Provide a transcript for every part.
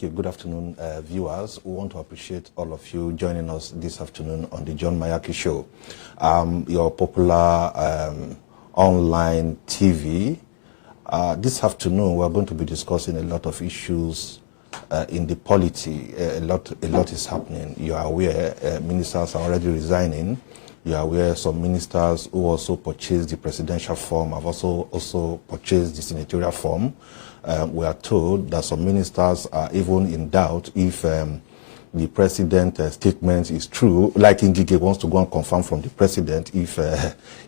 Thank you. Good afternoon, viewers. We want to appreciate all of you joining us this afternoon on the John MayakiShow, your popular online TV. This afternoon, we're going to be discussing a lot of issues in the polity. A lot is happening. You are aware ministers are already resigning. You are aware some ministers who also purchased the presidential form have also purchased the senatorial form. We are told that some ministers are even in doubt if the president's statement is true. Like Ngige wants to go and confirm from the president if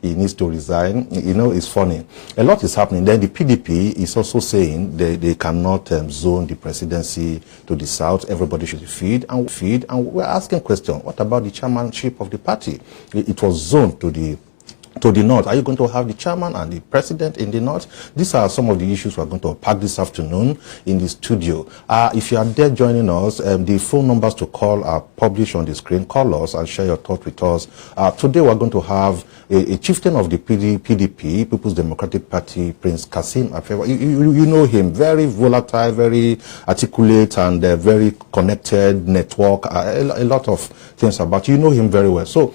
he needs to resign. You know, it's funny. A lot is happening. Then the PDP is also saying they cannot zone the presidency to the south. Everybody should feed. And we're asking question, what about the chairmanship of the party? It was zoned to the north. Are you going to have the chairman and the president in the north? These are some of the issues we're going to unpack this afternoon in the studio. If you are there joining us, the phone numbers to call are published on the screen. Call us and share your thoughts with us. Today we're going to have a chieftain of the PDP, People's Democratic Party, Prince Kasim Afewa. You know him, very volatile, very articulate, and very connected network. A lot of things about you know him very well. So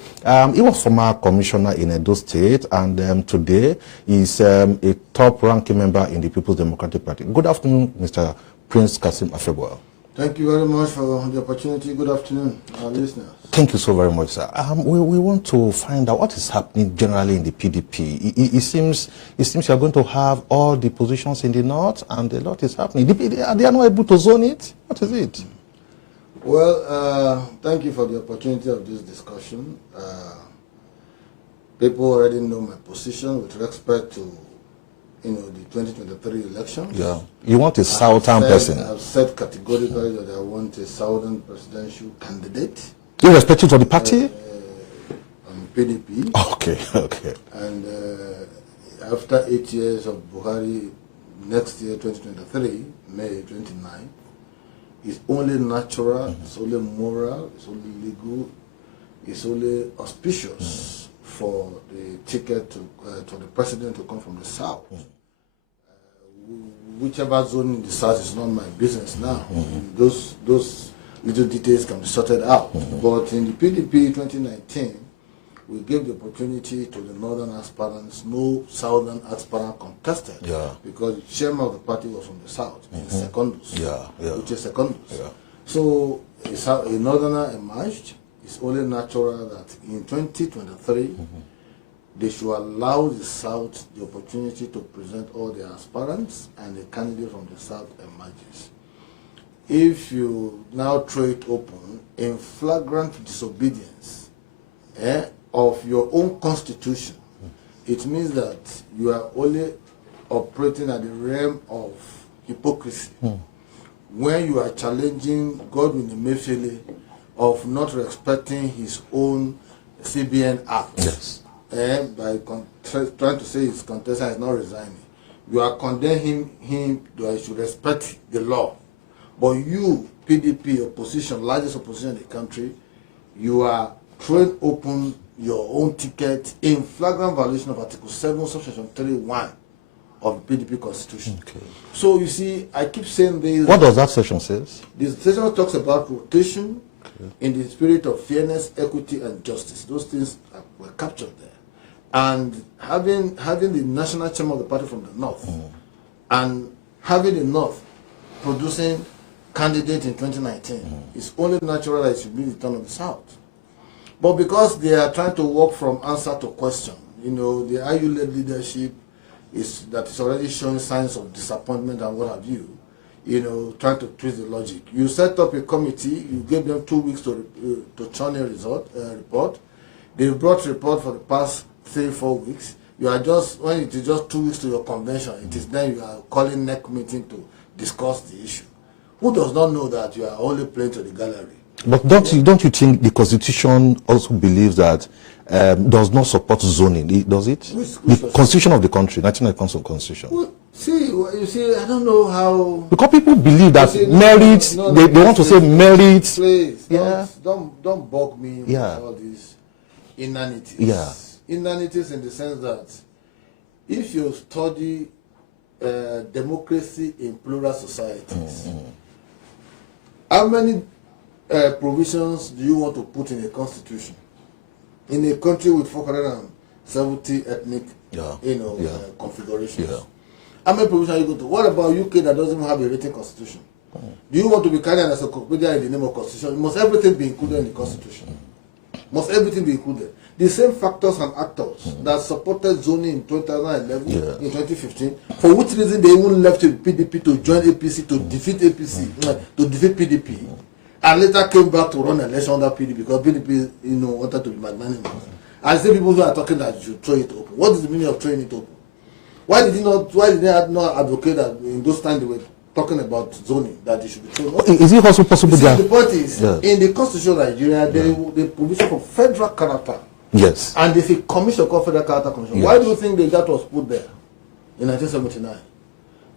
he was former commissioner in Edo State, and today is a top-ranking member in the People's Democratic Party. Good afternoon, Mr. Prince Kasim Afewa. Thank you very much for the opportunity. Good afternoon, our listeners. Thank you so very much, sir. We want to find out what is happening generally in the PDP. It seems you're going to have all the positions in the north, and a lot is happening. They are not able to zone it? What is it? Well, thank you for the opportunity of this discussion. People already know my position with respect to, the 2023 election. Yeah, you want a southern person. I've said categorically that I want a southern presidential candidate. Irrespective of the party? On PDP. Okay. And after 8 years of Buhari, next year, 2023, May 29, it's only natural, it's only moral, it's only legal, it's only auspicious for the ticket to the president to come from the south. Whichever zone in the south is not my business now. Those little details can be sorted out. But in the PDP 2019, we gave the opportunity to the northern aspirants. No southern aspirant contested, because the chairman of the party was from the south, in Secondus, which is Secondus. So a northerner emerged. It's only natural that in 2023, they should allow the South the opportunity to present all their aspirants, and the candidate from the South emerges. If you now throw it open in flagrant disobedience of your own constitution, it means that you are only operating at the realm of hypocrisy. When you are challenging Godwin Emefiele of not respecting his own CBN Act, by trying to say his contestant is not resigning, you are condemning him that he should respect the law. But you, PDP opposition, largest opposition in the country, you are throwing open your own ticket in flagrant violation of Article 7, Subsection 3(1) of the PDP Constitution. So you see, I keep saying this. What does that section say? The section talks about rotation in the spirit of fairness, equity, and justice. Those things were captured there. And having the national chairman of the party from the north, and having the north producing candidate in 2019, it's only natural that it should be the turn of the south. But because they are trying to work from answer to question, the IU-led leadership is already showing signs of disappointment and what have you, trying to twist the logic. You set up a committee, you gave them 2 weeks to churn a report. They brought report for the past 3-4 weeks. You are when it is just 2 weeks to your convention, it is then you are calling next meeting to discuss the issue. Who does not know that you are only playing to the gallery? But don't you think the Constitution also believes that does not support zoning? Does it? The Constitution of the country, National Constitution. Well, you see, I don't know how. Because people believe that merits. They want to say merits. Please, don't bog me with all these inanities. Inanities in the sense that if you study democracy in plural societies, How many provisions do you want to put in a constitution? In a country with 470 ethnic, configurations. Yeah. How many provisions are you going to? What about UK that doesn't even have a written constitution? Do you want to be carried as a Wikipedia in the name of constitution? Must everything be included in the constitution? Must everything be included? The same factors and actors that supported zoning in 2011, in 2015, for which reason they even left the PDP to join APC to defeat APC, to defeat PDP, and later came back to run election under PDP because PDP, wanted to be magnanimous. I see people who are talking that you should throw it open. What is the meaning of throwing it open? Why did they not advocate that in those times they were talking about zoning that they should be thrown open? Is it also possible that the point is in the Constitution of Nigeria the provision for federal character. Yes. And there's a commission called Federal Character Commission. Yes. Why do you think that was put there in 1979?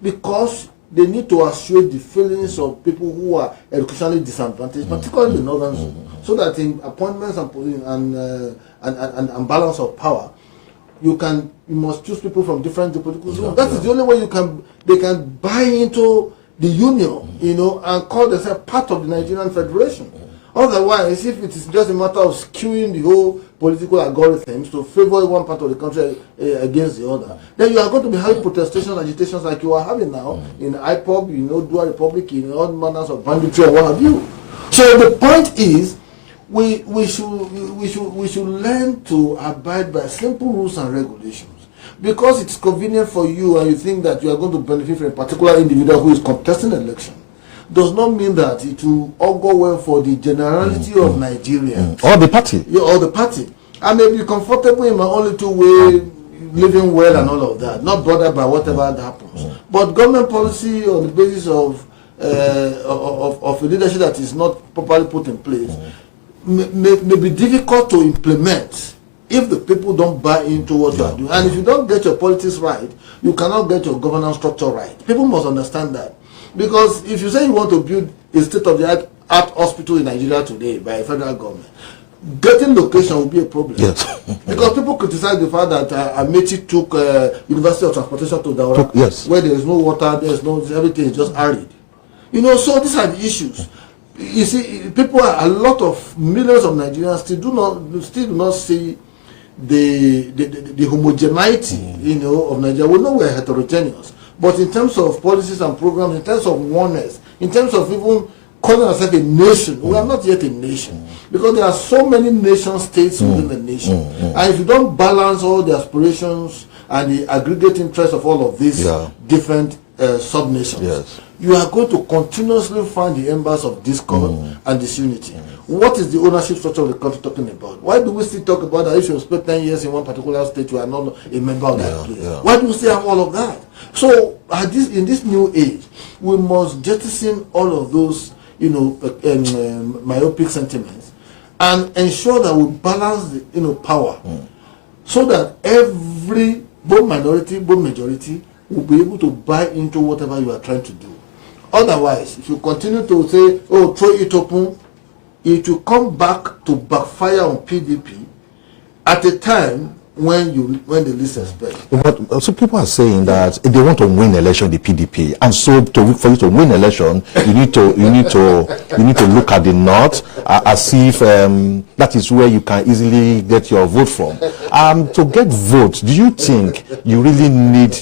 Because they need to assuage the feelings of people who are educationally disadvantaged, particularly in the northern zone, so that in appointments and balance of power, you must choose people from different political zones. That is the only way they can buy into the union, and call themselves part of the Nigerian Federation. Otherwise, if it is just a matter of skewing the whole political algorithms to favor one part of the country against the other, then you are going to be having protestations, agitations like you are having now in IPOB, Dual Republic, all manners of banditry or what have you. So the point is, we should learn to abide by simple rules and regulations. Because it's convenient for you and you think that you are going to benefit from a particular individual who is contesting an election, does not mean that it will all go well for the generality of Nigerians. Or the party. Or the party. I may be comfortable in my own little way, living well and all of that, not bothered by whatever happens. But government policy on the basis of a leadership that is not properly put in place may be difficult to implement if the people don't buy into what you are doing. And if you don't get your politics right, you cannot get your governance structure right. People must understand that. Because if you say you want to build a state-of-the-art hospital in Nigeria today by a federal government, getting location will be a problem. Yes. Because people criticize the fact that Amechi took University of Transportation to Daura, where there is no water, everything is just arid. So these are the issues. You see, a lot of millions of Nigerians still do not see the homogeneity, of Nigeria. We know we're heterogeneous. But in terms of policies and programs, in terms of oneness, in terms of even calling ourselves a nation, we are not yet a nation. Because there are so many nation states within the nation. And if you don't balance all the aspirations and the aggregate interests of all of these different sub-nations, you are going to continuously find the embers of discord and disunity. What is the ownership structure of the country talking about? Why do we still talk about that if you spend 10 years in one particular state, you are not a member of that place? Why do we still have all of that? So in this new age, we must jettison all of those myopic sentiments and ensure that we balance the power so that every, both minority, both majority, will be able to buy into whatever you are trying to do. Otherwise, if you continue to say, throw it open, it will come back to backfire on PDP at a time when the least expect. But so people are saying that they want to win election, the PDP, and so for you to win election, you need to look at the north as if that is where you can easily get your vote from. To get votes, do you think you really need?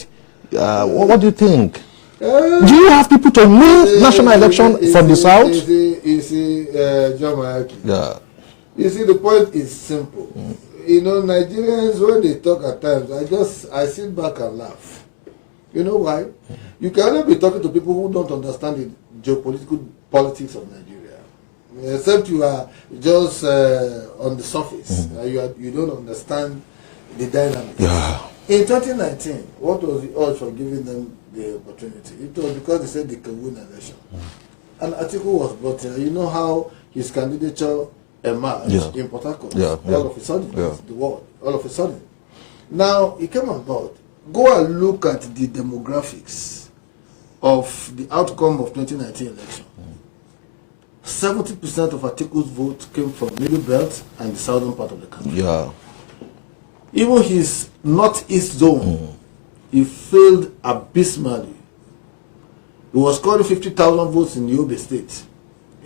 What do you think? Do you have people to win national election from the south? You see, John Mayaki. You see, the point is simple. Nigerians, when they talk at times, I sit back and laugh. You know why? You can only be talking to people who don't understand the geopolitical politics of Nigeria. Except you are just on the surface. You don't understand the dynamics. In 2019, what was the urge for giving them the opportunity? It was because they said they can win an election. An article was brought in. You know how his candidature emerged in Port Harcourt all of a sudden, the world, all of a sudden. Now, he came on board. Go and look at the demographics of the outcome of 2019 election. 70% of Atiku's vote came from Middle Belt and the southern part of the country. Even his northeast zone, he failed abysmally. He was scoring 50,000 votes in Yobe State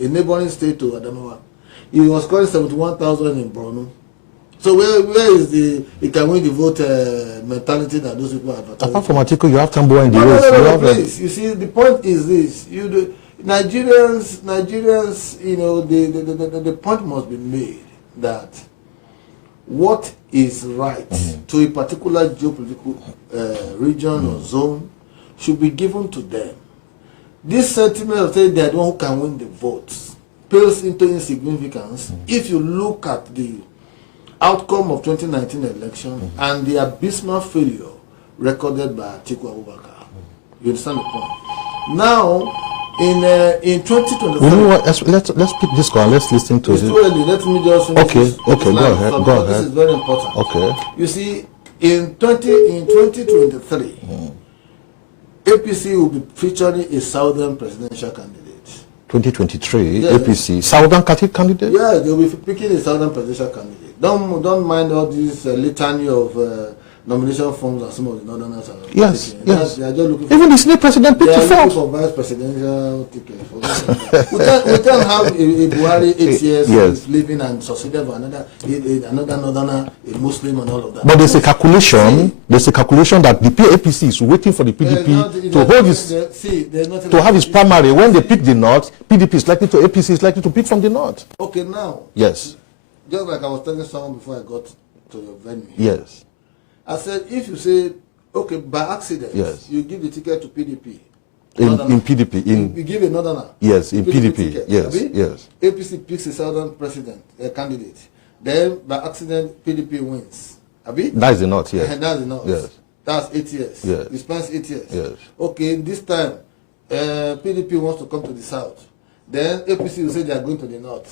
a neighboring state to Adamawa. He was scoring 71,000 in Borno. So where is the he can win the vote mentality that those people have? Apart from Atiku, you have Tambuwa in the race. No, please. You see, the point is this: Nigerians, you know, the point must be made that what is right to a particular geopolitical region or zone should be given to them. This sentiment of saying they are the one who can win the votes pales into insignificance if you look at the outcome of 2019 election and the abysmal failure recorded by Atiku Abubakar. You understand the point? Now, in 2024, you know what? Let's pick this one. Let's listen to it. Let me just finish okay. Go ahead. This is very important. Okay. You see, in 2023, APC will be featuring a southern presidential candidate. 2023, yes. APC southern candidate. Yeah, they will be picking a southern presidential candidate. Don't mind all this litany of nomination forms and some of the northerners are yes. They are just looking for, even the Senate president picked the form for vice presidential ticket. we can't have a Buhari 8 years yes. living and succeeded for another northerner, a Muslim and all of that. But there's a calculation. There's a calculation that the APC is waiting for the PDP to hold his have his primary. When they pick the north, APC is likely to pick from the north. Okay, now. Yes. Just like I was telling someone before I got to your venue. Yes. I said, if you say, okay, by accident, yes. you give the ticket to PDP. In PDP. You give a northerner. Yes, in PDP. Ticket, yes, yes. APC picks a southern president, a candidate. Then, by accident, PDP wins. Abi? That's the north, yes. That's the north. Yes. That's 8 years. Yes. It spends 8 years. Yes. Okay, this time, PDP wants to come to the south. Then APC will say they are going to the north.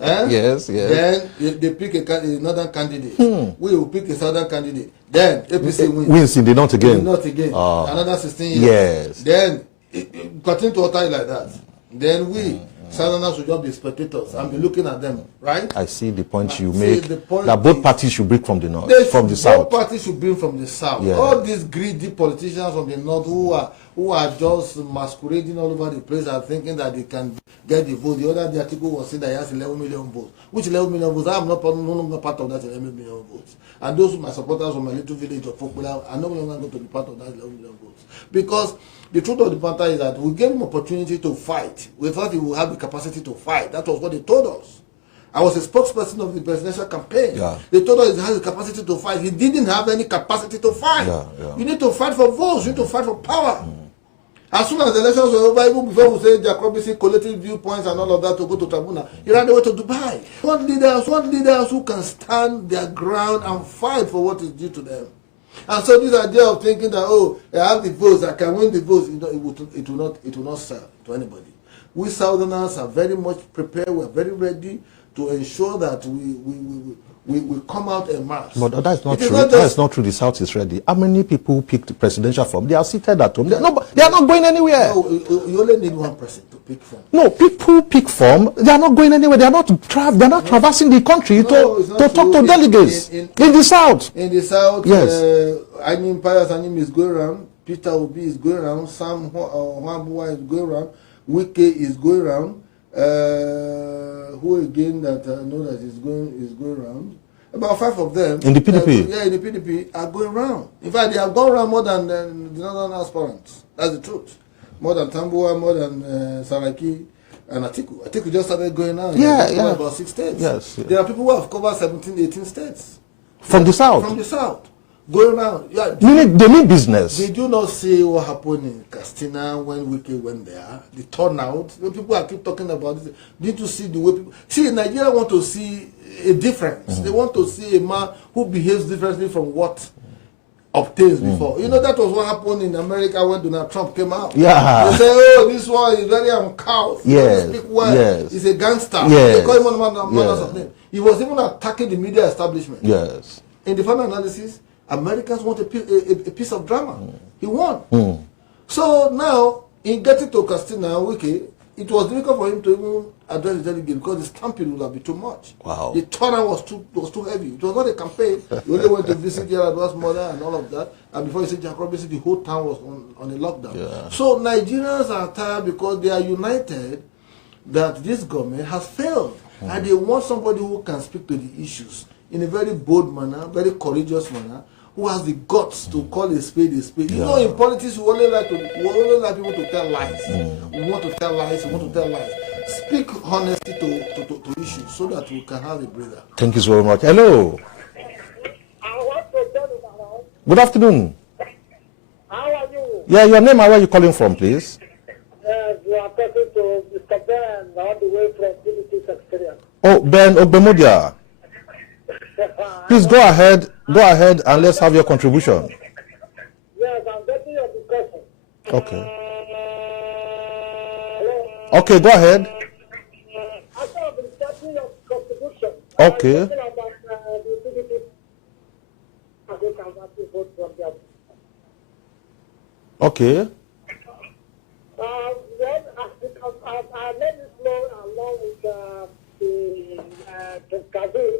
Yes, yes. Then they pick a northern candidate. We will pick a southern candidate. Then APC wins in the north again. Another 16 years. Yes. Then it continue to operate like that. Then we southerners will just be spectators and be looking at them, right? I see the point you make. That both parties should bring from the north, from the south. Both parties should bring from the south. Yeah. All these greedy politicians from the north who are just masquerading all over the place are thinking that they can get the vote. The other article was saying that he has 11 million votes. Which 11 million votes? I am no longer part of that 11 million votes. And those my supporters from my little village of Popular are no longer going to be part of that 11 million votes. Because the truth of the matter is that we gave him opportunity to fight. We thought he would have the capacity to fight. That was what they told us. I was a spokesperson of the presidential campaign. Yeah. They told us he has the capacity to fight. He didn't have any capacity to fight. You need to fight for votes. You need to fight for power. As soon as the elections were over, even before we say Jacobisi collecting viewpoints and all of that to go to Tribunal, he ran away to Dubai. Want leaders who can stand their ground and fight for what is due to them. And so this idea of thinking that, oh, I have the votes, I can win the votes, it will not serve to anybody. We Southerners are very much prepared, we are very ready to ensure that we come out en masse. But that's not true. That's not true. The South is ready. How many people picked the presidential form? They are seated at home. They are not going anywhere. No, you only need one person to pick form. No, people pick form. They are not going anywhere. They are not traversing the country to talk to delegates in the South. In the South, yes. Pius Anim is going around. Peter Obi is going around. Sam Wambua is going around. Wike is going around. Who again that I know that is going around? About 5 of them in the PDP. In the PDP are going around. In fact, they have gone around more than the northern aspirants. That's the truth. More than Tambuwa, more than Saraki and Atiku. Atiku just started going around. About 6 states. Yes. There are people who have covered 17, 18 states from the south. From the south. Going around, they mean business. They do not see what happened in Castina when Wike went there. The turnout. People keep talking about this. Need to see the way people see. Nigeria want to see a difference. They want to see a man who behaves differently from what obtains before. You know, that was what happened in America when Donald Trump came out. Yeah. They say, oh, this one is very uncouth. Yes. Speak well. Yes. He's a gangster. Yes. They call him one of them. He was even attacking the media establishment. Yes. In the final analysis, Americans want a piece of drama. He won. So now, in getting to Castina Wiki, it was difficult for him to even address the delegate because the stampede would have been too much. Wow. The turnout was too heavy. It was not a campaign. You only went to visit Yaradwa's mother and all of that. And before you see Jack Robinson, the whole town was on a lockdown. Yeah. So Nigerians are tired because they are united that this government has failed. And they want somebody who can speak to the issues in a very bold manner, very courageous manner, who has the guts to call a spade a spade. You know, in politics, we only like people to tell lies. We want to tell lies, we want to tell lies. Speak honesty to issues so that we can have a breather. Thank you so much. Hello. Good afternoon. How are you? Yeah, your name and where you calling from, please? You are talking to Mr. Ben all the way from Trinity Secretariat. Oh, Ben Ogbemodia. Please go ahead and let's have your contribution. Yes, I'm getting your discussion. Okay. Hello? Okay, go ahead. I thought I've been getting your contribution. Okay. I'm talking about the PDP. I think I'm happy to vote from them. Okay. Well, I let this law along with the Kazoo.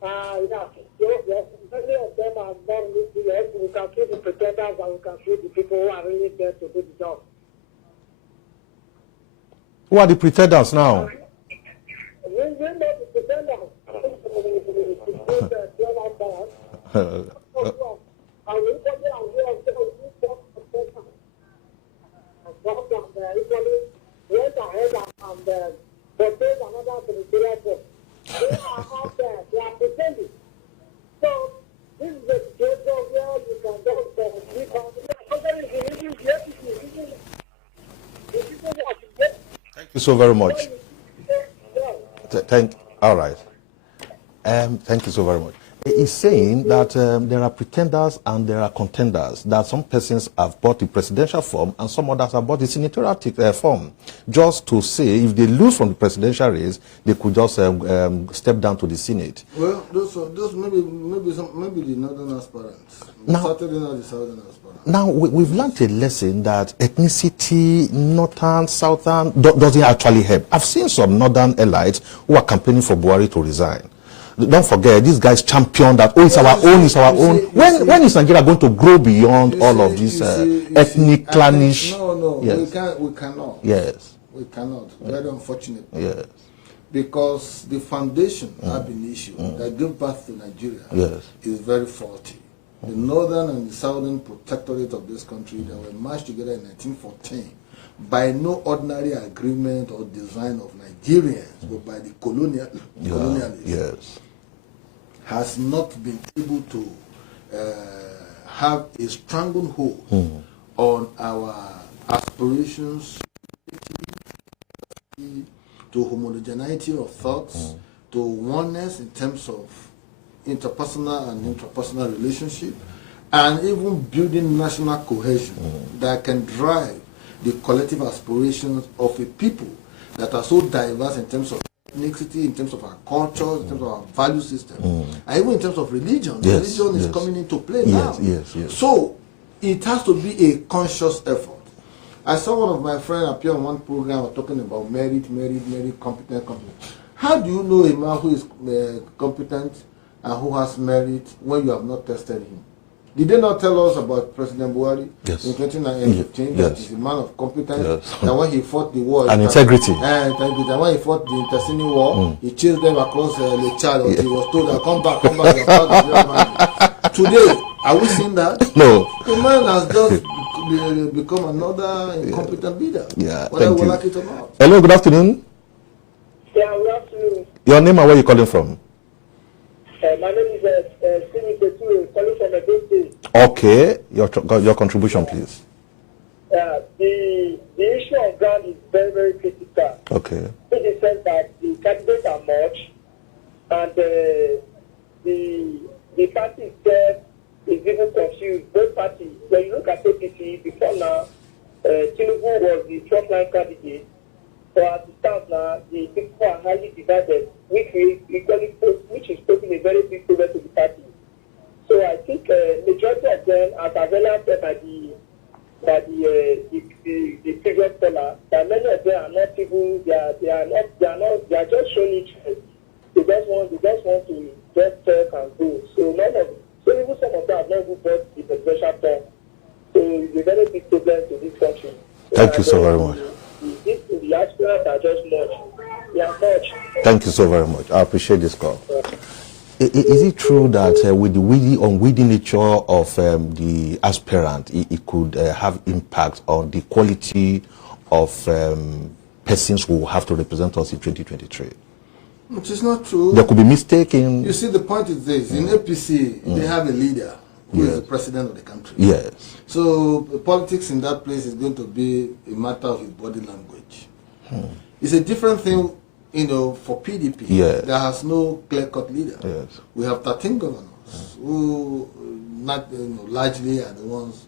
Many of them are not really serious. We can see the pretenders and we can see the people who are really there to do the job. Who are the pretenders now? We know the pretenders. They are out there, they are pretending. So, this is the situation where you can just leave out. Thank you so very much. All right. Thank you so very much. He's saying that there are pretenders and there are contenders, that some persons have bought the presidential form and some others have bought the senatorial form, just to say if they lose from the presidential race, they could just step down to the Senate. Well, those maybe the northern aspirants. Now, Certainly not the southern aspirants. Now, we've learned a lesson that ethnicity, northern, southern, doesn't actually help. I've seen some northern elites who are campaigning for Buhari to resign. Don't forget, these guys champion that, it's our own, it's our own. When is Nigeria going to grow beyond all of this ethnic, clannish? No, yes. we cannot. Yes. We cannot. Very unfortunate. Yes. Because the foundation have been issued that gave birth to Nigeria is very faulty. The northern and the southern protectorate of this country that were marched together in 1914 by no ordinary agreement or design of Nigerians, but by the colonialists, has not been able to have a stranglehold on our aspirations to homogeneity of thoughts, to oneness in terms of interpersonal and intrapersonal relationship, and even building national cohesion that can drive the collective aspirations of a people that are so diverse in terms of ethnicity, in terms of our culture, in terms of our value system, and even in terms of religion. Religion is coming into play now. So it has to be a conscious effort. I saw one of my friends appear on one program talking about merit, competent. How do you know a man who is competent and who has merit when you have not tested him? Did they not tell us about President Buhari in 2015 that he's a man of competence, that when he fought the war and integrity, and when he fought the Intercini War, he chased them across the Chad until he was told that come back, you're part of the man. Today, are we seeing that? No. The man has just become another incompetent leader. Whether we like it or not. Hello, good afternoon. Yeah, good afternoon. Your name and where you calling from? My name is Steve Ketu, calling from a good state. Okay, your contribution, please. The issue of ground is very, very critical. Okay. In the sense that the candidates are much, and the party itself is even confused. Both parties, when you look at APC, before now, Tinubu was the frontline candidate. So at the start now, the people are highly divided, which is posing a very big problem to the party. So I think majority of them, as available said by the previous caller, that many of them are not even they are just showing interest. They just want to just talk and go. So even some of them have not even bought the presidential term. So it's a very big problem to this country. Thank you so very much. The aspirants are just much. Thank you so very much. I appreciate this call. Is it true that with the unwieldy nature of the aspirant, it could have impact on the quality of persons who have to represent us in 2023? Which is not true. There could be mistake in... You see, the point is this. In APC, they have a leader who is the president of the country. Yes. So the politics in that place is going to be a matter of his body language. It's a different thing, for PDP. Yes. There has no clear-cut leader. Yes. We have 13 governors who largely are the ones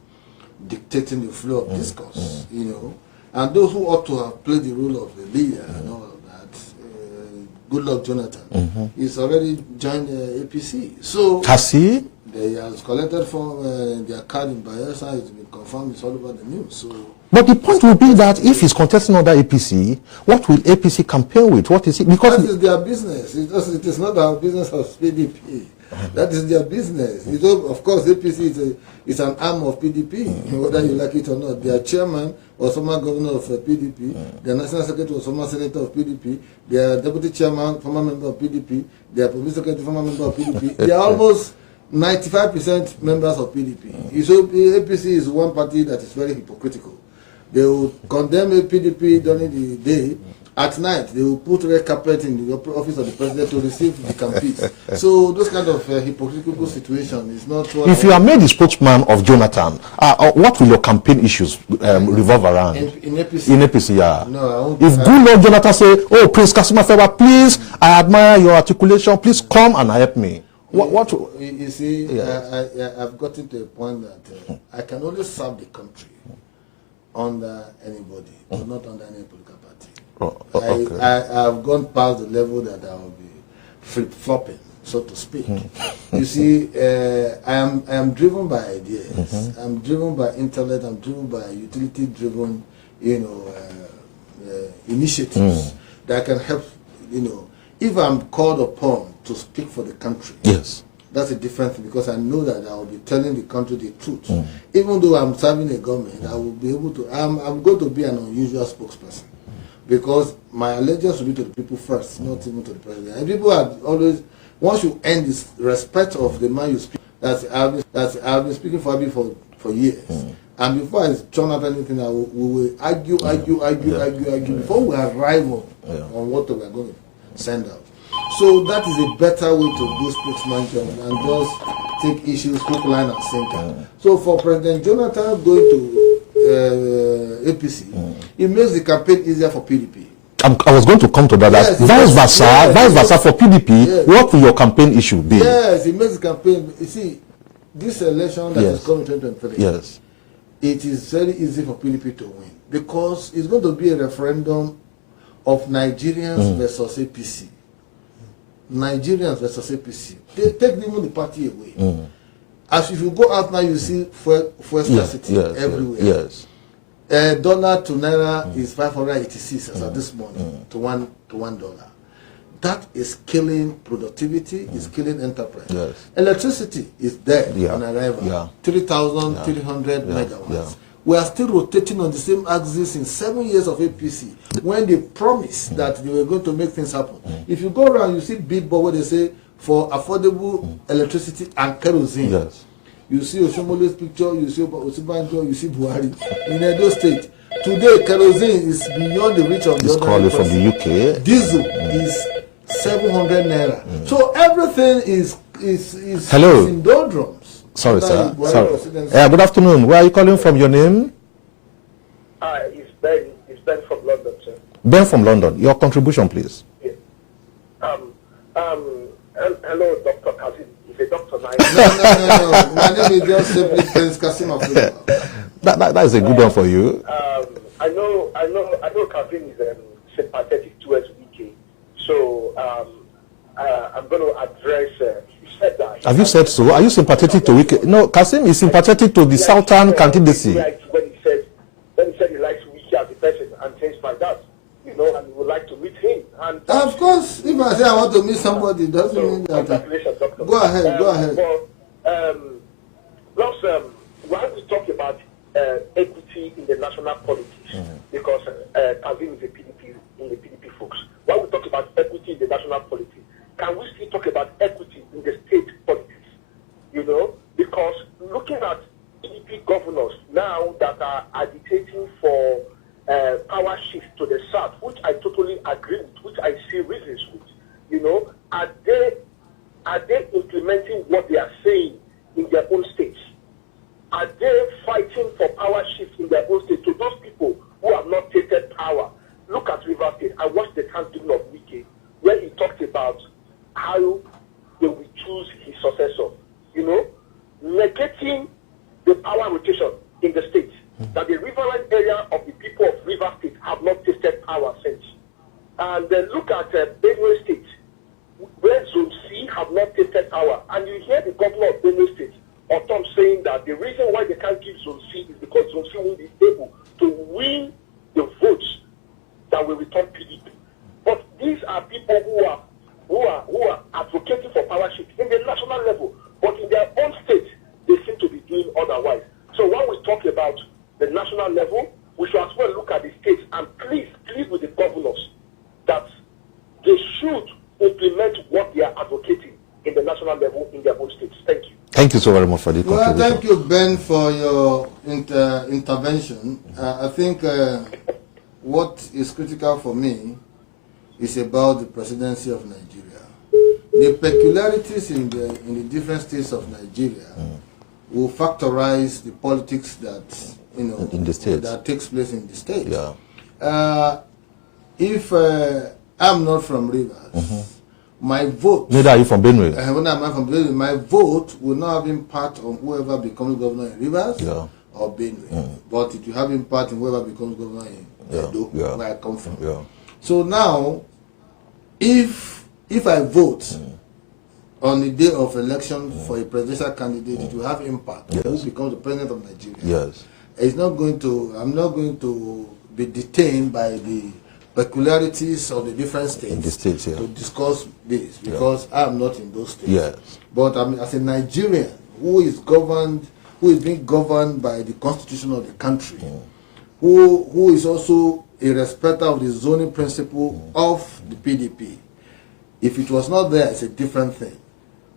dictating the flow of discourse, and those who ought to have played the role of the leader and all of that. Good luck, Jonathan. He's already joined APC. So has he? They has collected from their card in Bayelsa. It's been confirmed. It's all over the news. So. But the point will be that if he's contesting under APC, what will APC campaign with? What is it? Because that is their business. It is not our business as PDP. That is their business. Of course, APC is an arm of PDP, whether you like it or not. Their chairman was former governor of PDP. Their national secretary was former senator of PDP. Their deputy chairman, former member of PDP. Their public secretary, former member of PDP. They are almost 95% members of PDP. So APC is one party that is very hypocritical. They will condemn a PDP during the day. At night, they will put red carpet in the office of the president to receive the campaigns. So those kind of hypocritical situation is not what... If you are made the spokesman of Jonathan, what will your campaign issues revolve around? In APC? In APC, yeah. No, I won't. If good Lord Jonathan say, oh, Prince Kasima Feba, please, I admire your articulation, please come and help me. What you see, yes. I've gotten to a point that I can only serve the country under anybody, but not under any political party. Okay. I've gone past the level that I will be flip-flopping, so to speak. You see, I am driven by ideas. I'm driven by intellect. I'm driven by utility-driven, initiatives that can help, if I'm called upon to speak for the country. Yes. That's a different thing, because I know that I will be telling the country the truth. Even though I'm serving a government, I will be able to, I'm going to be an unusual spokesperson, because my allegiance will be to the people first, not even to the president. And people are always, once you earn this respect of the man you speak, I've been speaking for years. And before I turn out anything, we will argue before we arrive on what we are going to send out. So that is a better way to do spokesmanship than just take issues, hook, line, and sinker. So for President Jonathan going to APC, it makes the campaign easier for PDP. I was going to come to that. Yes, vice versa for PDP. What will your campaign issue be? Yes, it makes the campaign. You see, this election that is coming in 2023. Yes, it is very easy for PDP to win, because it's going to be a referendum of Nigerians versus APC. Nigerians versus APC. They take even the party away. As if you go out now, you see fuel scarcity everywhere. Yes. Dollar to naira is 586 as of this morning to $1. That is killing productivity, is killing enterprise. Yes. Electricity is there on arrival. 3,300 megawatts. We are still rotating on the same axis in 7 years of APC, when they promised that they were going to make things happen. If you go around, you see billboard where they say for affordable electricity and kerosene. Yes. You see Oshomole's picture, you see Osibanjo, you see Buhari in Edo State. Today, kerosene is beyond the reach of the other person. From the UK. Diesel is 700 naira. So everything is in doldrums. Sorry, sir. Good afternoon. Where are you calling from? Your name? It's Ben. It's Ben from London, sir. Ben from London. Your contribution, please. Yes. Hello, Dr. Kazim. He's a doctor now. No. My name is just simply Prince Kasim Abdullah. That is a good one for you. I know Kazim is sympathetic towards Wiki. So I'm going to address. Have you said so? Are you sympathetic to Wiki? No, Kasim is sympathetic to the Southern candidacy. When he said he likes Wiki as a person and things like that, and he would like to meet him. And of course, if I say I want to meet somebody, doesn't mean that. Congratulations, Doctor. Go ahead. We have to talk about equity in the national politics, because Kazim is in the PDP folks. When we talk about equity in the national polity, can we still talk about equity in the state politics? You know, because looking at PDP governors now that are agitating for power shift to the south, which I totally agree with, which I see reasons with, you know, are they implementing what they are saying in their own states? Are they fighting for power shift in their own state to those people who have not tasted power? Look at River State. I watched the Thanksgiving of Wike, where he talked about how they will choose his successor. You know, negating the power rotation in the state, that the riverine area of the people of River State have not tasted power since. And then look at Benue State, where Zone C have not tasted power. And you hear the governor of Benue State, Otom, saying that the reason why they can't give Zone C is because Zone C won't be able to win the votes that will return PDP. But these are people who are advocating for power shift in the national level, but in their own state, they seem to be doing otherwise. So when we talk about the national level, we should as well look at the states and please with the governors that they should implement what they are advocating in the national level in their own states. Thank you. Thank you so very much for the contribution. Well, thank you, Ben, for your intervention. I think what is critical for me is about the presidency of Nigeria. The peculiarities in the different states of Nigeria will factorize the politics that in the states that takes place in the states. Yeah. If I'm not from Rivers, my vote. Neither are you from Benue. When I'm from Benue, my vote will not have impact on whoever becomes governor in Rivers or Benue, but it will have impact on whoever becomes governor in Edo, where I come from. So now, if I vote on the day of election for a presidential candidate, it will have impact on who becomes the president of Nigeria. Yes. It's not going to. I'm not going to be detained by the peculiarities of the different states, in the states, to discuss this because I'm not in those states. Yes. But I mean, as a Nigerian who is being governed by the constitution of the country, who is also a respecter of the zoning principle of the PDP. If it was not there, it's a different thing.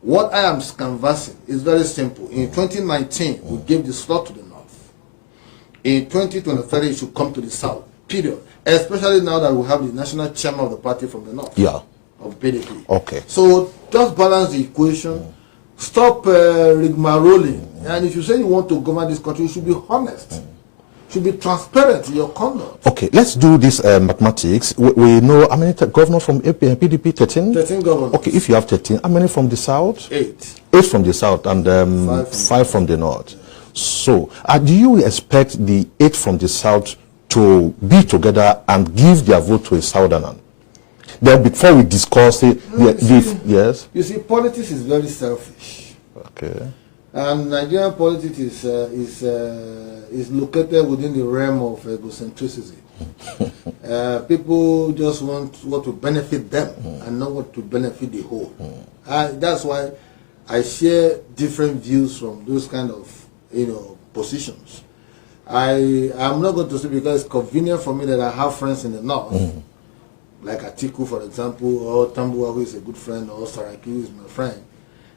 What I am canvassing is very simple. In 2019, we gave the slot to the north. In 2023, it should come to the south. Period. Especially now that we have the national chairman of the party from the north. Of PDP. Okay. So just balance the equation. Stop rigmaroling. And if you say you want to govern this country, you should be honest. Should be transparent in your conduct. Okay, let's do this mathematics. We know how many governors from PDP? 13? 13 governors. Okay, if you have 13, how many from the south? 8. 8 from the south and 5 from the north. So, do you expect the 8 from the south to be together and give their vote to a southerner? Then before we discuss it, yes? You see, politics is very selfish. Okay. And Nigerian politics is located within the realm of egocentrism. People just want what to benefit them and not what to benefit the whole. That's why I share different views from those kind of positions. I'm not going to say because it's convenient for me that I have friends in the north, like Atiku, for example, or Tambuwa, who is a good friend, or Saraki, who is my friend.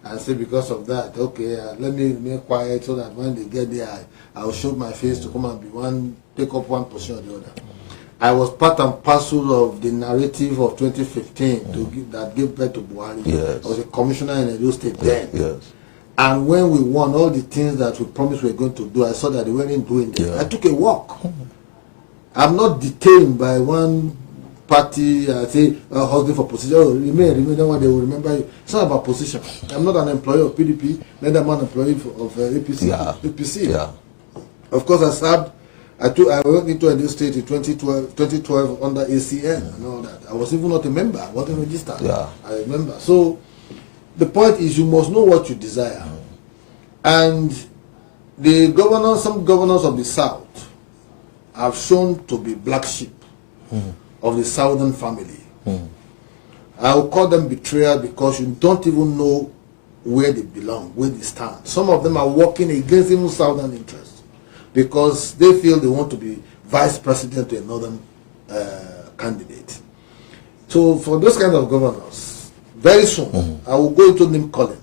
And say because of that, okay, let me remain quiet so that when they get there, I'll show my face to come and take up one position or the other. I was part and parcel of the narrative of 2015 that gave birth to Buhari. Yes. I was a commissioner in Edo State then. Yes. And when we won all the things that we promised we were going to do, I saw that they weren't doing them. I took a walk. I'm not detained by one party, hustling for position. Oh, remain, that one they will remember you. It's not about position. I'm not an employee of PDP, neither am I an employee of APC. Yeah. Of course, I went into a new state in 2012 under ACN and all that. I was even not a member. I wasn't registered. I remember. So the point is, you must know what you desire. And some governors of the South have shown to be black sheep of the Southern family. I will call them betrayal because you don't even know where they belong, where they stand. Some of them are working against even Southern interests because they feel they want to be vice president to a northern candidate. So for those kind of governors, very soon, I will go into name calling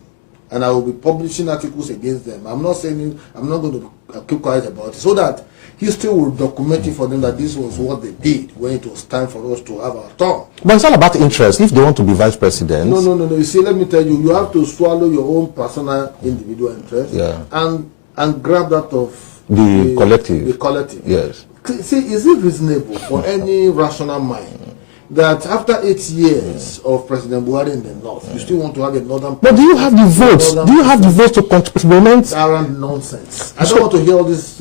and I will be publishing articles against them. I'm not going to keep quiet about it, so that history will document it for them that this was what they did when it was time for us to have our turn. But it's all about interest. If they want to be vice president. No. You see, let me tell you, you have to swallow your own personal individual interest and grab that of the collective. The collective. Yes. See, is it reasonable for any rational mind that after 8 years of President Buhari in the north, you still want to have a northern? But do you have the votes? Do you have the votes to complement? Around nonsense. I don't want to hear all this.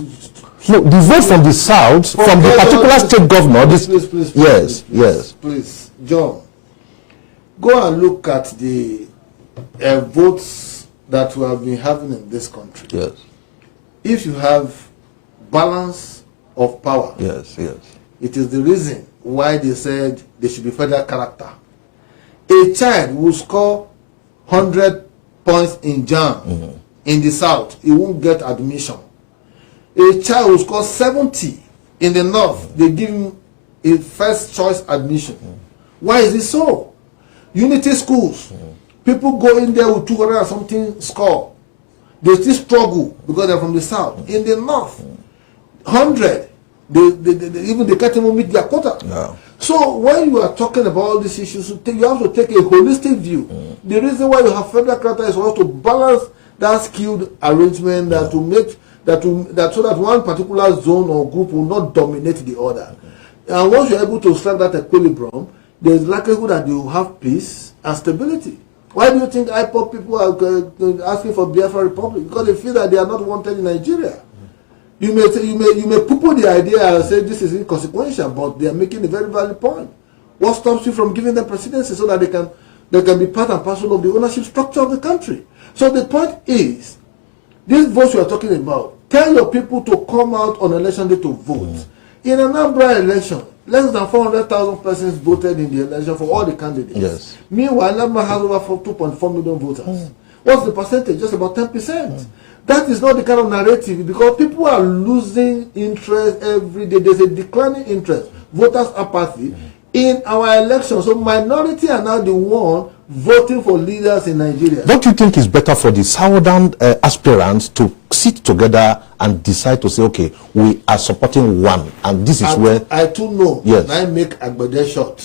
No, the vote from the south, from the particular state governor. Please, please, John, go and look at the votes that we have been having in this country. Yes. If you have balance of power, yes, it is the reason why they said there should be federal character. A child will score 100 points in JAM in the south, he won't get admission. A child will score 70 in the north, they give him a first choice admission. Why is it so? Unity schools, people go in there with 200 and something score. They still struggle because they're from the south. In the north, 100, they can't even meet their quota. No. So when you are talking about all these issues, you have to take a holistic view. The reason why you have federal character is also to balance that skilled arrangement, that to make so that one particular zone or group will not dominate the other. And once you're able to strike that equilibrium, there is likelihood that you will have peace and stability. Why do you think IPOP people are asking for Biafra Republic? Because they feel that they are not wanted in Nigeria. You may poo-poo the idea and say this is inconsequential, but they are making a very valid point. What stops you from giving them presidency so that they can be part and parcel of the ownership structure of the country? So the point is, these votes you are talking about, tell your people to come out on election day to vote. In an Anambra election, less than 400,000 persons voted in the election for all the candidates. Yes. Meanwhile, Anambra has over 2.4 million voters. What's the percentage? Just about 10%. That is not the kind of narrative, because people are losing interest every day. There's a declining interest, voters' apathy in our elections. So minority are now the one voting for leaders in Nigeria. Don't you think it's better for the southern aspirants to sit together and decide to say, okay, we are supporting one, and this is where... I too know. Yes. I make Agbede shot.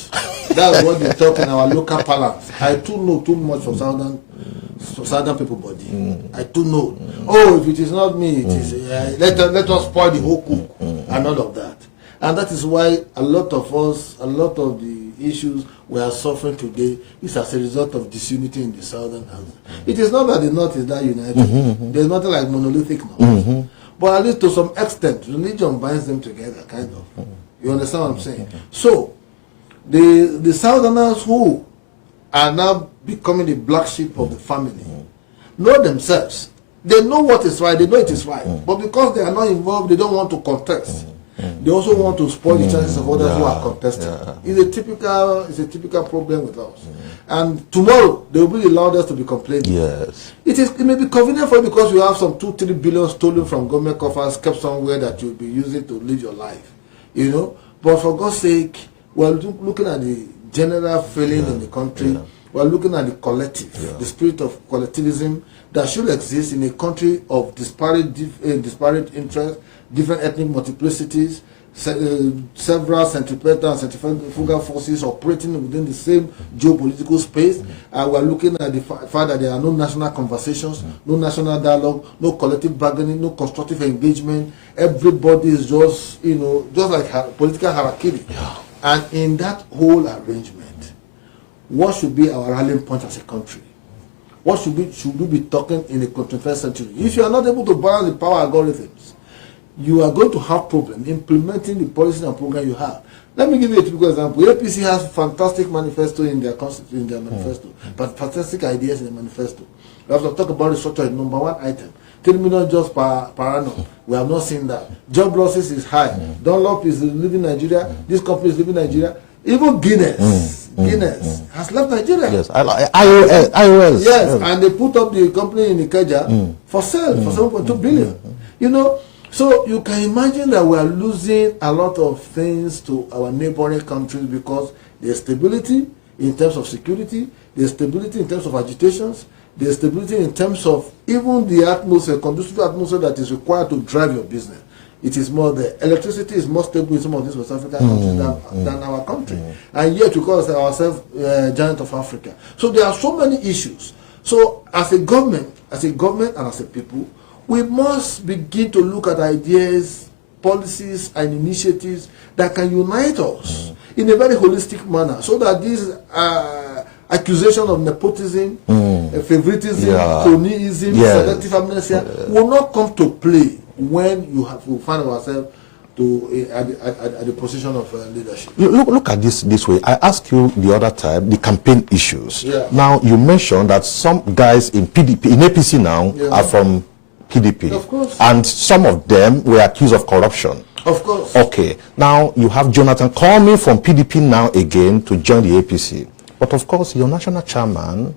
That's what they talk in our local parlance. I too know too much for southern people body. I too know. Oh, if it is not me, it is... let us spoil the whole cook and all of that. And that is why a lot of the issues we are suffering today is as a result of disunity in the southern house. It is not that the north is that united. There's nothing like monolithic north. But at least to some extent, religion binds them together, kind of. You understand what I'm saying? So, the southerners who are now becoming the black sheep of the family know themselves. They know what is right, they know it is right. But because they are not involved, they don't want to contest. They also want to spoil the chances of others who are contesting. It's a typical problem with us. And tomorrow they will be the loudest to be complaining. Yes. It may be convenient for you because you have some 2-3 billion stolen from government coffers, kept somewhere that you'll be using to live your life. You know? But for God's sake, we're looking at the general feeling in the country. We're looking at the collective, the spirit of collectivism that should exist in a country of disparate interests, different ethnic multiplicities, several centripetal and centrifugal forces operating within the same geopolitical space. And we're looking at the fact that there are no national conversations, no national dialogue, no collective bargaining, no constructive engagement. Everybody is just, just like political harakiri. And in that whole arrangement, what should be our rallying point as a country? What should we be talking in the 21st century? If you are not able to balance the power algorithms, you are going to have problems implementing the policies and program you have. Let me give you a typical example. APC has fantastic manifesto in their manifesto, but fantastic ideas in the manifesto. We have to talk about restructuring, number one item. 3 million jobs per annum. We have not seen that. Job losses is high. Dunlop is leaving Nigeria. This company is leaving Nigeria. Even Guinness has left Nigeria. Yes, iOS. Yes, and they put up the company in Ikeja for sale for 7.2 billion. So you can imagine that we are losing a lot of things to our neighboring countries because There's stability in terms of security. There's stability in terms of agitations. There's stability in terms of even the atmosphere, conducive atmosphere that is required to drive your business. It is more, the electricity is more stable in some of these West African countries than our country. And yet we call ourselves giant of Africa. So there are so many issues. So as a government and as a people, we must begin to look at ideas, policies, and initiatives that can unite us in a very holistic manner, so that this accusation of nepotism, favoritism, cronyism, selective amnesia will not come to play when we find ourselves at the position of leadership. Look at this way. I asked you the other time the campaign issues. Now you mentioned that some guys in PDP, in APC now, are from PDP. Of course. And some of them were accused of corruption. Of course. Okay. Now you have Jonathan coming from PDP now again to join the APC. But of course, your national chairman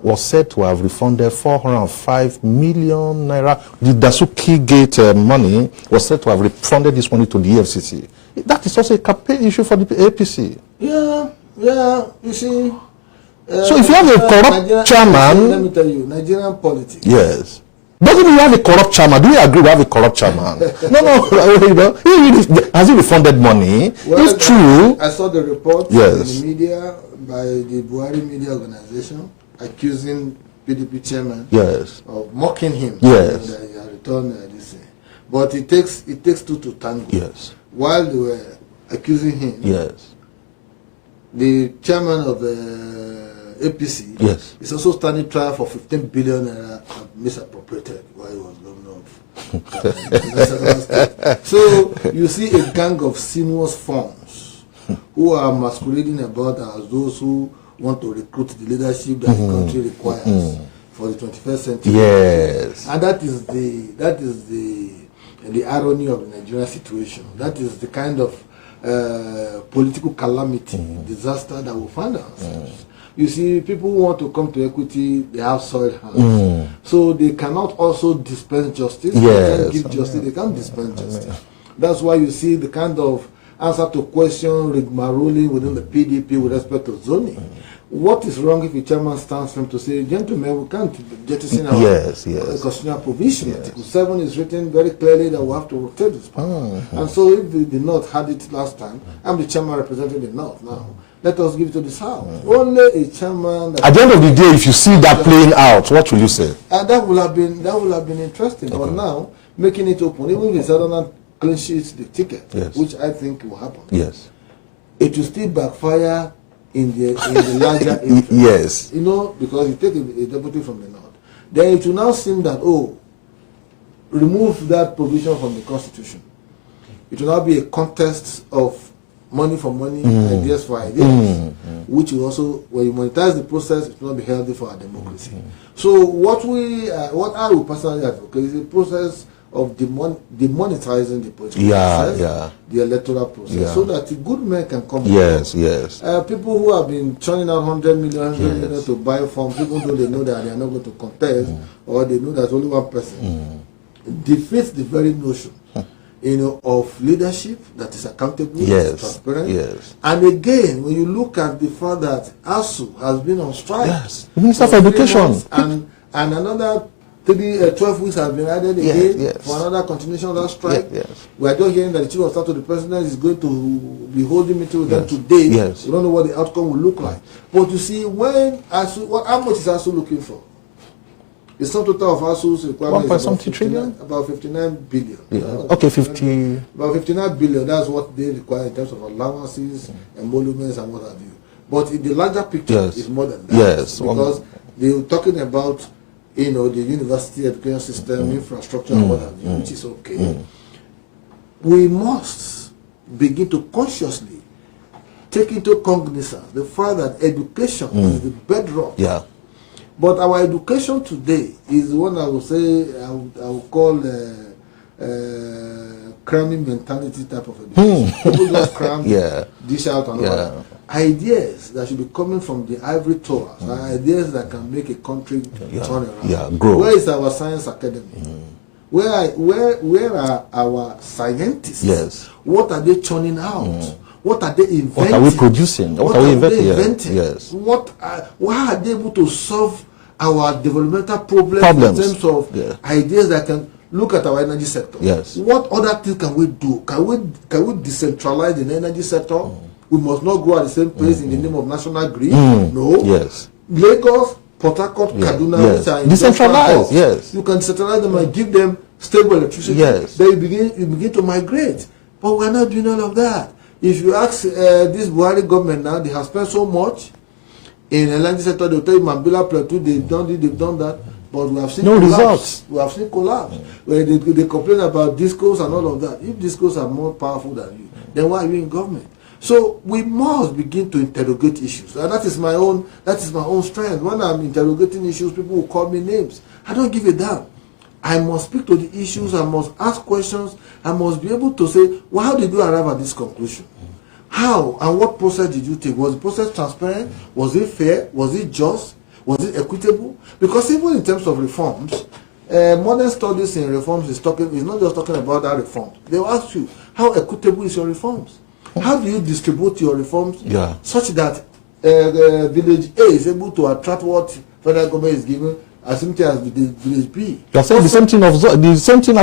was said to have refunded 405 million naira. The Dasuki Gate money was said to have refunded this money to the EFCC. That is also a campaign issue for the APC. Yeah, you see. So if you have a corrupt chairman... Let me tell you, Nigerian politics. Yes. Doesn't he have a corrupt chairman? Do you agree we have a corrupt chairman? No, you know, has he refunded money? Well, it's true. I saw the report in the media by the Buhari Media Organization accusing PDP chairman of mocking him. Yes. That he had returned this thing. But it takes two to tango. Yes. While they were accusing him, the chairman of the APC is also standing trial for 15 billion misappropriated while he was governor of So you see a gang of sinuous forms who are masquerading about as those who want to recruit the leadership that the country requires for the 21st century. Yes. And that is the irony of the Nigerian situation. That is the kind of political calamity, disaster that we find ourselves. You see, people who want to come to equity, they have soiled hands. So they cannot also dispense justice. They can't give justice, they can't dispense justice. That's why you see the kind of answer to question rigmaroling within the PDP with respect to zoning. What is wrong if the chairman stands firm to say, gentlemen, we can't jettison our constitutional provision? Article 7 is written very clearly that we have to rotate this power. And so if the North had it last time, I'm the chairman representing the North now. Let us give it to this House. Only a chairman. At the end of the day, if you see that playing out, what will you say? That will have been interesting. But now, making it open, even if the Southern clean sheets the ticket, which I think will happen. It will still backfire in the larger interest. You know, because you take a deputy from the North. Then it will now seem that, remove that provision from the Constitution. It will now be a contest of money for money, ideas for ideas, which will also, when you monetize the process, it will not be healthy for our democracy. So what I will personally advocate is a process of demonetizing the political process, the electoral process, so that the good men can come. People who have been churning out 100 million to buy forms, even though they know that they are not going to contest, or they know that only one person, defeats the very notion of leadership that is accountable, transparent. And again, when you look at the fact that ASU has been on strike, Minister for Education, and another 12 weeks have been added again for another continuation of that strike. We are just hearing that the chief of staff to the president is going to be holding meeting with them today. We don't know what the outcome will look like. But you see, when ASU, how much is ASU looking for? The sum total of ASU's requirement is about 59 billion. About 59 billion, that's what they require in terms of allowances, emoluments, and what have you. But in the larger picture, it's more than that. Because they're talking about, the university education system, infrastructure, and what have you, which is okay. We must begin to consciously take into cognizance the fact that education is the bedrock. But our education today is one I would say I would call cramming mentality type of education. People just cram, dish out and all. Ideas that should be coming from the ivory towers, ideas that can make a country turn around. Grow. Where is our science academy? Where are our scientists? What are they churning out? What are they inventing? What are we producing? What are we inventing? Yes. Why are they able to solve our developmental problems in terms of ideas that can look at our energy sector? Yes. What other things can we do? Can we decentralize the energy sector? We must not grow at the same pace in the name of national grid. No. Yes. Lagos, Port Harcourt, Kaduna, which are decentralized. Yes. You can decentralize them and give them stable electricity. Yes. Then you begin to migrate. But we're not doing all of that. If you ask this Buhari government now, they have spent so much in the energy sector. They'll tell you Mambila Plateau, they've done this, they've done that. But we have seen no collapse. Results. We have seen collapse. Where they complain about discos and all of that. If discos are more powerful than you, then why are you in government? So we must begin to interrogate issues, and that is my own strength. When I'm interrogating issues, people will call me names. I don't give a damn. I must speak to the issues. I must ask questions. I must be able to say, well, how did you arrive at this conclusion? How and what process did you take? Was the process transparent? Was it fair? Was it just? Was it equitable? Because even in terms of reforms, modern studies in reforms is not just talking about that reform. They will ask you, how equitable is your reforms? How do you distribute your reforms such that village A is able to attract what federal government is giving as simply as village B? You are saying the same thing of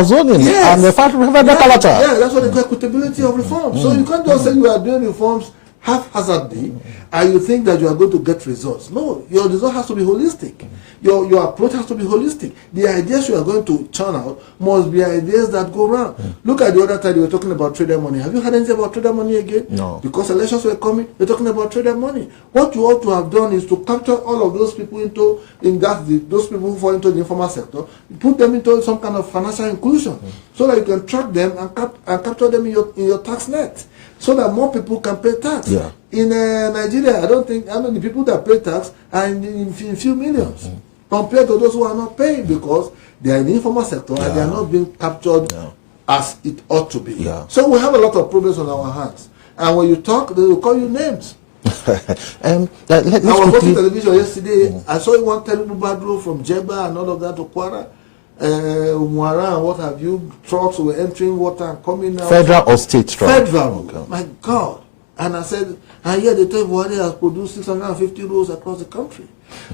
zoning and the federal character. Yeah, that's what they call equitability of reforms. So you can't just say you are doing reforms haphazardly and you think that you are going to get results. No, your result has to be holistic. Your approach has to be holistic. The ideas you are going to churn out must be ideas that go round. Look at the other time you were talking about trader money. Have you heard anything about trader money again? No. Because elections were coming, you're talking about trader money. What you ought to have done is to capture all of those people those people who fall into the informal sector, put them into some kind of financial inclusion so that you can track them and capture them in your tax net, so that more people can pay tax. Yeah. In Nigeria, I mean, the people that pay tax are in few millions compared to those who are not paying because they are in the informal sector and they are not being captured as it ought to be. Yeah. So we have a lot of problems on our hands. And when you talk, they will call you names. I was watching television yesterday. I saw one terrible bad road from Jeba and all of that to Kwara. Mwara and what have you, trucks were entering water and coming out. Federal or state trucks? Federal. Okay. My God. And I said, and yet the time Buhari has produced 650 roads across the country.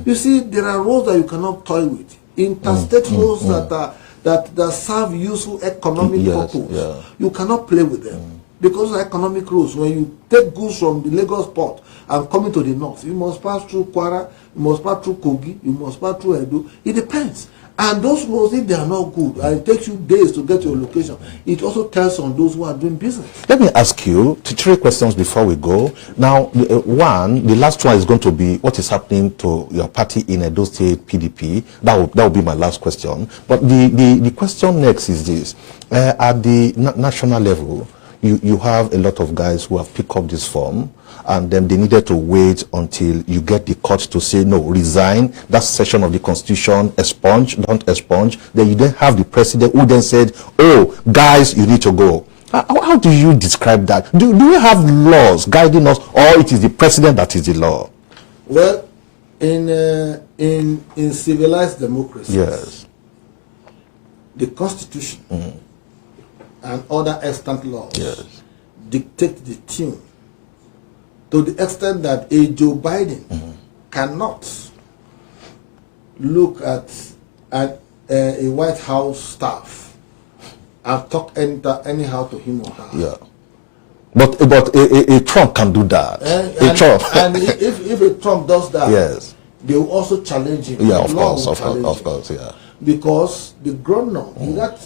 You see, there are roads that you cannot toy with. Interstate roads that serve useful economic purpose. Yeah. You cannot play with them. Because of economic roads, when you take goods from the Lagos port and come into the north, you must pass through Kwara, you must pass through Kogi, you must pass through Edo. It depends. And those roads, if they are not good, and it takes you days to get to your location, it also tells on those who are doing business. Let me ask you 3 questions before we go. Now, the last one is going to be what is happening to your party in Edo State, PDP. That will be my last question. But the question next is this. At the national level, you have a lot of guys who have picked up this form, and then they needed to wait until you get the court to say, no, resign, that section of the constitution, don't expunge. Then you then have the president who then said, oh, guys, you need to go. How do you describe that? Do we have laws guiding us, or it is the president that is the law? Well, in civilized democracies, yes, the constitution and other extant laws dictate the tune to the extent that a Joe Biden cannot look at a White House staff and talk anyhow to him or her. Yeah. But a Trump can do that. And if a Trump does that, yes, they will also challenge him. Yeah, of course, yeah. Because the governor,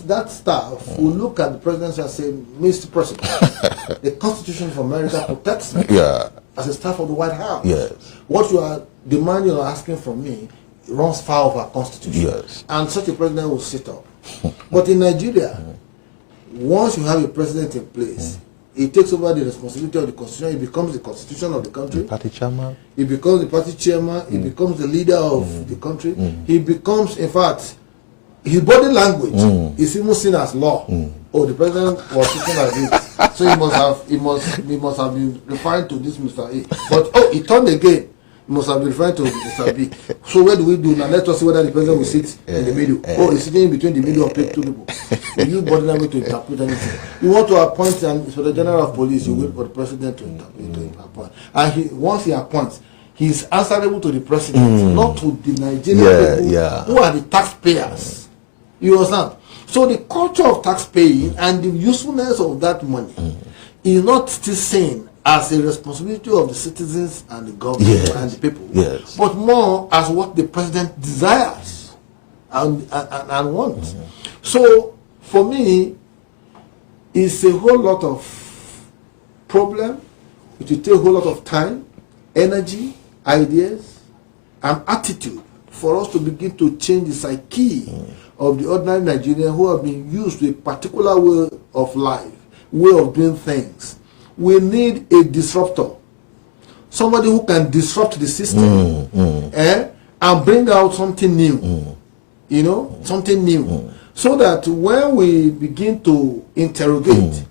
that staff will look at the presidency and say, Mr. President, the Constitution of America protects me as a staff of the White House. Yes. What you are demanding or asking from me runs foul of our Constitution. Yes. And such a president will sit up. But in Nigeria, once you have a president in place, he takes over the responsibility of the Constitution. He becomes the Constitution of the country. The party chairman. He becomes the party chairman. He becomes the leader of the country. He becomes, in fact, his body language is even seen as law. Oh, the president was sitting like this, so he must have been referring to this Mr. A. But he turned again. You must have been referring to Mr. B. So what do we do now? Let us see whether the president will sit in the middle. Oh, he's sitting in between the middle of two people. Will you bother them to interpret anything? You want to appoint the general of police, you wait for the president to appoint. And once he appoints, he is answerable to the president, not to the Nigerian people who are the taxpayers. You understand? So the culture of tax paying and the usefulness of that money is not still seen as a responsibility of the citizens and the government and the people, but more as what the president desires and wants. So for me, it's a whole lot of problem. It will take a whole lot of time, energy, ideas, and attitude for us to begin to change the psyche of the ordinary Nigerian who have been used to a particular way of life, way of doing things. We need a disruptor, somebody who can disrupt the system and bring out something new, something new, so that when we begin to interrogate,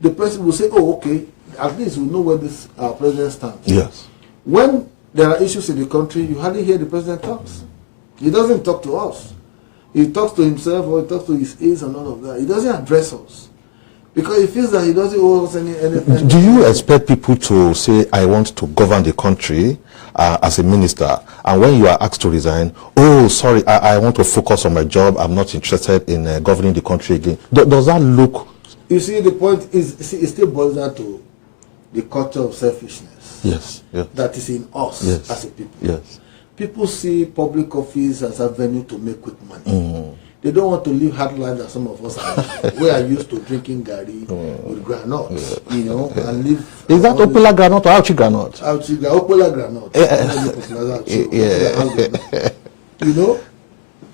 the person will say, oh, okay, at least we know where this president stands. Yes. When there are issues in the country, you hardly hear the president talks. He doesn't talk to us. He talks to himself or he talks to his aides and all of that. He doesn't address us because he feels that he doesn't owe us anything. Do you expect people to say, I want to govern the country as a minister, and when you are asked to resign, oh, sorry, I want to focus on my job, I'm not interested in governing the country again? Does that look... You see, the point is, it still boils down to the culture of selfishness that is in us as a people. Yes. People see public office as a venue to make quick money. They don't want to live hard lives that some of us are. We are used to drinking gari with granuts, and live. Is that Opela granot or Auchi granot? Opela granot.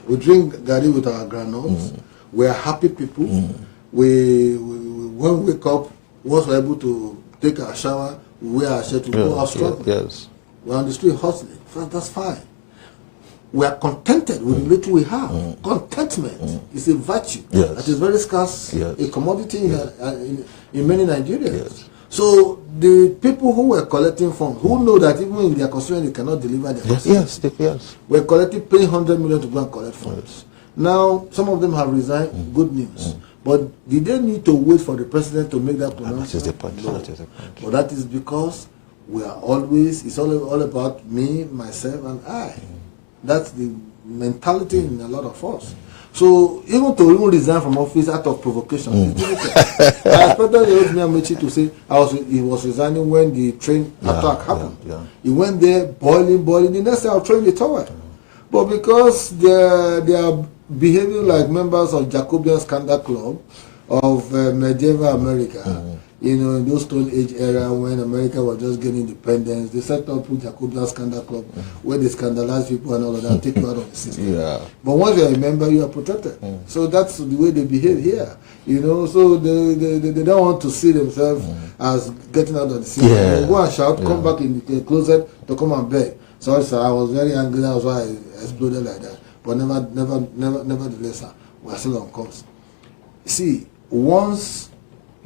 We drink gari with our granuts. We are happy people. When we wake up, once we're able to take our shower, we wear our shirt to go out strong. We're on the street hustling. That's fine. We are contented with the little we have. Contentment is a virtue that is very scarce, a commodity in many Nigerians. So the people who were collecting funds, who know that even in their constituency they cannot deliver their constituency, were collecting, paying 100 million to go and collect funds. Now, some of them have resigned, good news. But did they need to wait for the president to make that pronouncement? That is the point. No. But that is because we are always, it's all about me, myself, and I. That's the mentality in a lot of us. So even to resign from office out of provocation, it's difficult. I expected Amechi to say he was resigning when the train attack happened. He went there boiling. The next day I'll train the tower. But because they are behaving like members of Jacobian Scandal Club of medieval America, in those Stone Age era when America was just getting independence, they set up Jacobian Scandal Club where they scandalize people and all of that, take you out of the system. But once you're a member, you are protected. So that's the way they behave here. So they don't want to see themselves as getting out of the system. They go and shout, come back in the closet to come and beg. Sorry, sir, I was very angry, that's why I exploded like that. But nevertheless, sir, we are still on course. See, once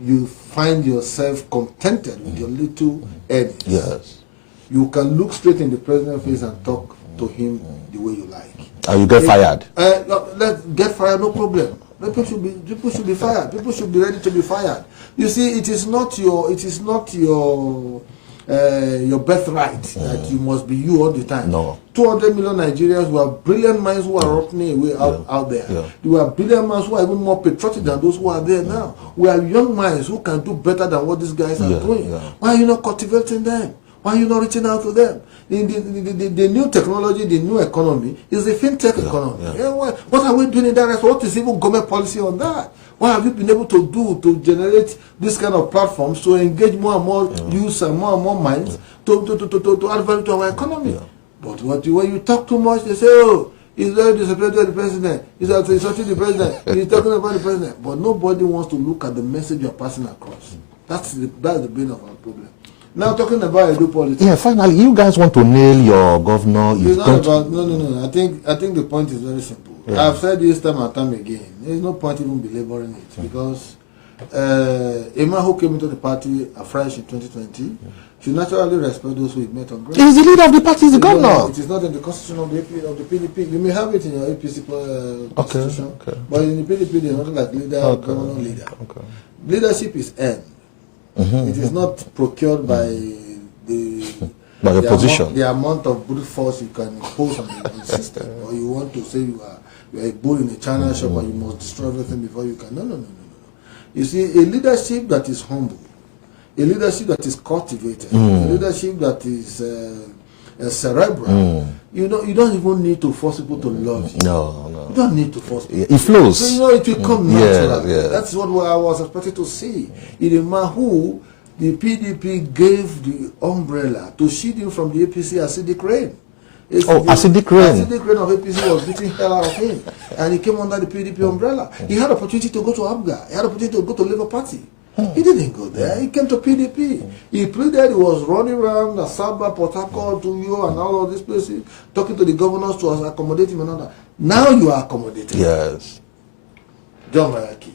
you find yourself contented with your little earnings, you can look straight in the president's face and talk to him the way you like. And you get fired? Let's get fired, no problem. People should be fired. People should be ready to be fired. You see, it is not your birthright that you must be you all the time. No. 200 million Nigerians who are brilliant minds who are rotting away out there. You are brilliant minds who are even more patriotic than those who are there now. We are young minds who can do better than what these guys are doing. Why are you not cultivating them? Why are you not reaching out to them? The new technology, the new economy is the fintech economy. What are we doing in that? What is even government policy on that? What have you been able to do to generate this kind of platforms to engage more and more youth and more minds to add value to our economy? But when you talk too much, they say, oh, he's very disappointed with the president. He's insulting the president. He's talking about the president. But nobody wants to look at the message you're passing across. That's the brain of our problem. Now talking about Edo politics. Finally, you guys want to nail your governor. It's not about, no. I think the point is very simple. I've said this time and time again. There's no point even belaboring it because a man who came into the party afresh in 2020 should naturally respect those who he met on ground. He's the leader of the party, he's the governor. It is not in the constitution of the PDP. You may have it in your APC constitution, but in the PDP, there's nothing like leader, governor, leader. Leadership is earned. It is not procured by the position. The amount of brute force you can impose on the system, or you want to say you are a bull in a china shop and you must destroy everything before you can. No. You see, a leadership that is humble, a leadership that is cultivated, a leadership that is cerebral. You don't even need to force people to love you. No. You don't need to force people. It flows. So it will come naturally. Yeah. That's what I was expected to see. In a man who the PDP gave the umbrella to shield him from the APC acidic rain. Acidic rain. Acidic rain of APC was beating hell out of him, and he came under the PDP umbrella. He had opportunity to go to ABGA. He had opportunity to go to Labour Party. He didn't go there. He came to PDP. He pleaded. He was running around Asaba, Port Harcourt, Uyo, and all of these places, talking to the governors to accommodate him and all that. Now you are accommodated. Yes. John Mayaki,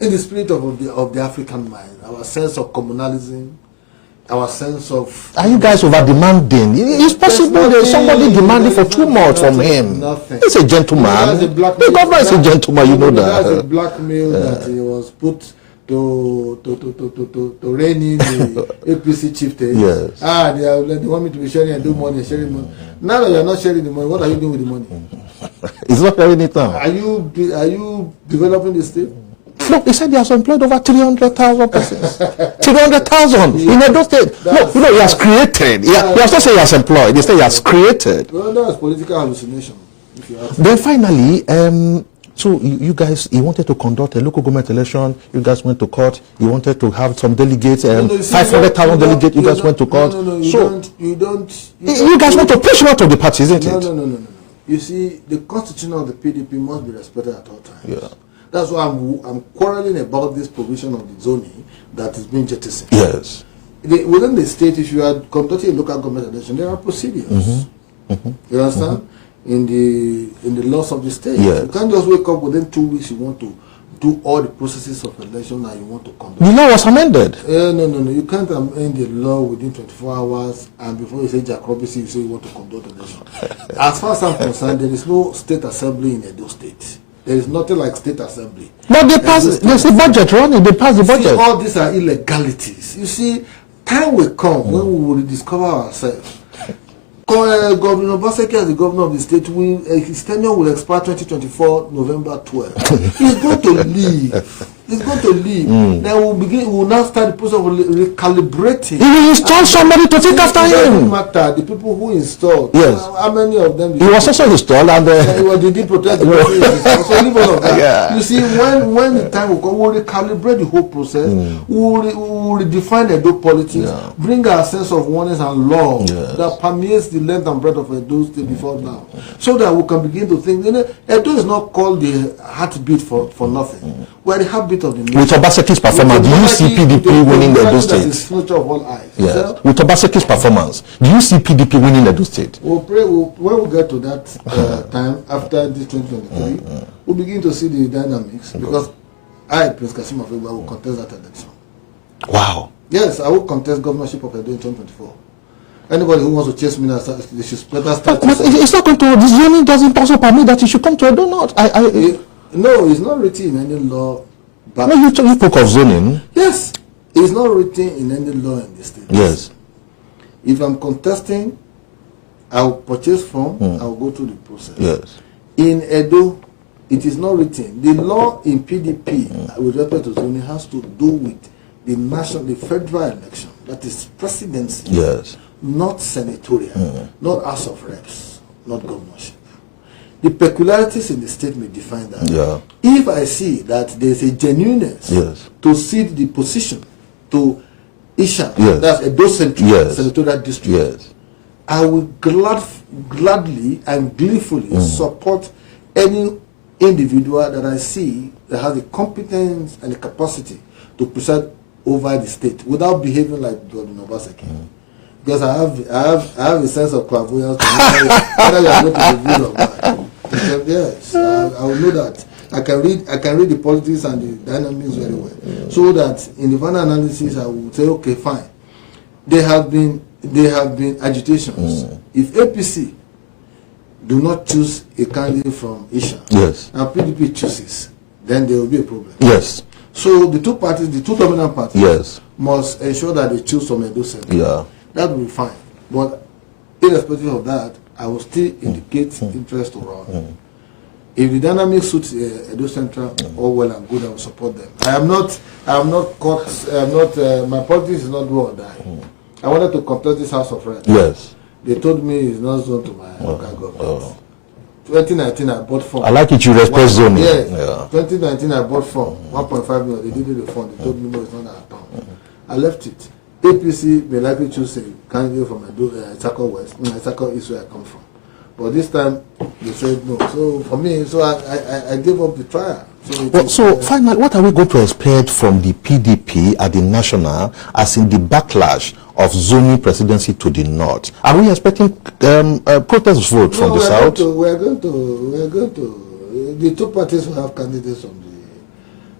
in the spirit of the African mind, our sense of communalism, our sense of... Are you guys over demanding? It's possible there's somebody demanding for too much from him. Nothing. He's a gentleman. The governor is a gentleman, you know that. That's a blackmail that he was put to rein in the APC chieftains. Yes. They want me to be sharing and do money, sharing money. Now that you are not sharing the money, what are you doing with the money? It's not sharing it now. Are you developing the state? Look, he said he has employed over 300,000 persons. 300,000 in Edo State. He has created. He has not said he has employed. He said he has created. Well, that's political hallucination. If you ask then finally, so you guys, you wanted to conduct a local government election. You guys went to court. You wanted to have some delegates, 500,000 delegates. You guys went to court. You guys want to push him out of the party, isn't it? No. You see, the constitution of the PDP must be respected at all times. Yeah. That's why I'm quarreling about this provision of the zoning that is being jettisoned. Yes. Within the state, if you are conducting a local government election, there are procedures. You understand? In the laws of the state. Yes. You can't just wake up within 2 weeks, you want to do all the processes of election and you want to conduct. The law was amended. No. You can't amend the law within 24 hours and before you say Jacobisi, you say you want to conduct election. As far as I'm concerned, there is no state assembly in Edo State. There is nothing like state assembly. But they passed, there's a budget running, they passed the budget. See, all these are illegalities. You see, time will come when we will discover ourselves. Governor Obaseki, as the governor of the state, his tenure will expire 2024, November 12. He's going to leave. Then we'll now start the process of recalibrating. He will install somebody to take after him. It doesn't matter. The people who installed. Yes. How many of them? He was also installed and did he protect the people? So leave all of that. Yeah. You see, when the time will come, we'll recalibrate the whole process. We'll redefine Edo politics, bring our sense of oneness and love that permeates the length and breadth of Edo State before now, so that we can begin to think. Edo is not called the heartbeat for nothing. We're the heartbeat of the nation. With Obaseki's performance, do you see PDP winning the Edo State? Future of all eyes. Yes. With Obaseki's performance, do you see PDP winning the Edo State? We'll pray. When we get to that time after this 2023, we'll begin to see the dynamics because I, Prince Kasim of Edo, will contest that election. Wow. Yes, I will contest governorship of Edo in 2024. Anybody who wants to chase me now, they should better start. But it's not going to. The zoning doesn't also permit that you should come to Edo. Not. No, it's not written in any law. But you spoke of zoning. Yes, it's not written in any law in the state. Yes. If I'm contesting, I'll purchase form. I'll go through the process. Yes. In Edo, it is not written. The law in PDP with respect to zoning has to do with the federal election. That is presidency. Yes. Not senatorial, not House of Reps, not governorship. The peculiarities in the state may define that. Yeah. If I see that there is a genuineness to cede the position to Isha, that's a senatorial district, I will gladly and gleefully support any individual that I see that has the competence and the capacity to preside over the state without behaving like Governor Obaseki. Because I have a sense of clairvoyance to know whether you are going to be good or bad. Yes, I will know that. I can read the politics and the dynamics very well. So that in the final analysis I will say, okay, fine. there have been agitations. If APC do not choose a candidate from Isha, yes, and PDP chooses, then there will be a problem. Yes. So the two parties, the two dominant parties, yes, must ensure that they choose from Edo Central. Yeah. That will be fine. But irrespective of that, I will still indicate interest to run. If the dynamic suits Edo Central, all well and good, I will support them. I am not caught, my politics is not do or die. I wanted to contest this House of Reps. Yes. They told me it's not zoned to my local government. 2019, I bought form. I like it, you respect zoning. Yes. Yeah. 2019, I bought form. 1.5 million. They did the form. They told me no, it's not at all. I left it. APC may likely choose a candidate from Isako West, Isako East, where I come from. But this time, they said no. So for me, I gave up the trial. So finally, what are we going to expect from the PDP at the national, as in the backlash of zoning presidency to the north? Are we expecting protest vote from the south? We are going to. The two parties will have candidates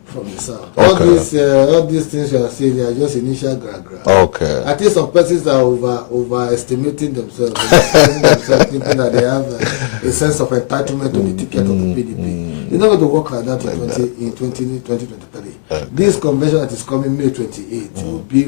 from the south. Okay. All these things you are saying, they are just initial gra-gra. Okay. I think some persons are overestimating themselves, thinking that they have a sense of entitlement to the ticket of the PDP. It's not going to work like that in 2023. Okay. This convention that is coming May 28 will be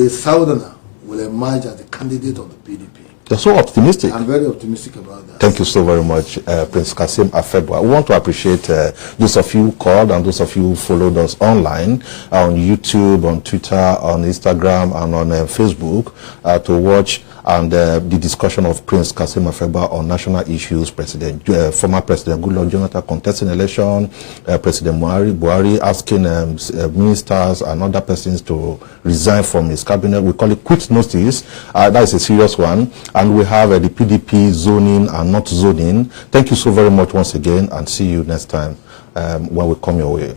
a southerner will emerge as the candidate of the PDP. You're so optimistic. I'm very optimistic about that. Thank you so very much, Prince Kasim Afebwa. We want to appreciate those of you who called and those of you who followed us online, on YouTube, on Twitter, on Instagram, and on Facebook to watch and the discussion of Prince Kasim Afebwa on national issues, former President Goodluck Jonathan contesting election, President Buhari asking ministers and other persons to resign from his cabinet. We call it quit notice. That is a serious one. And we have the PDP zoning and not zoning. Thank you so very much once again, and see you next time when we come your way.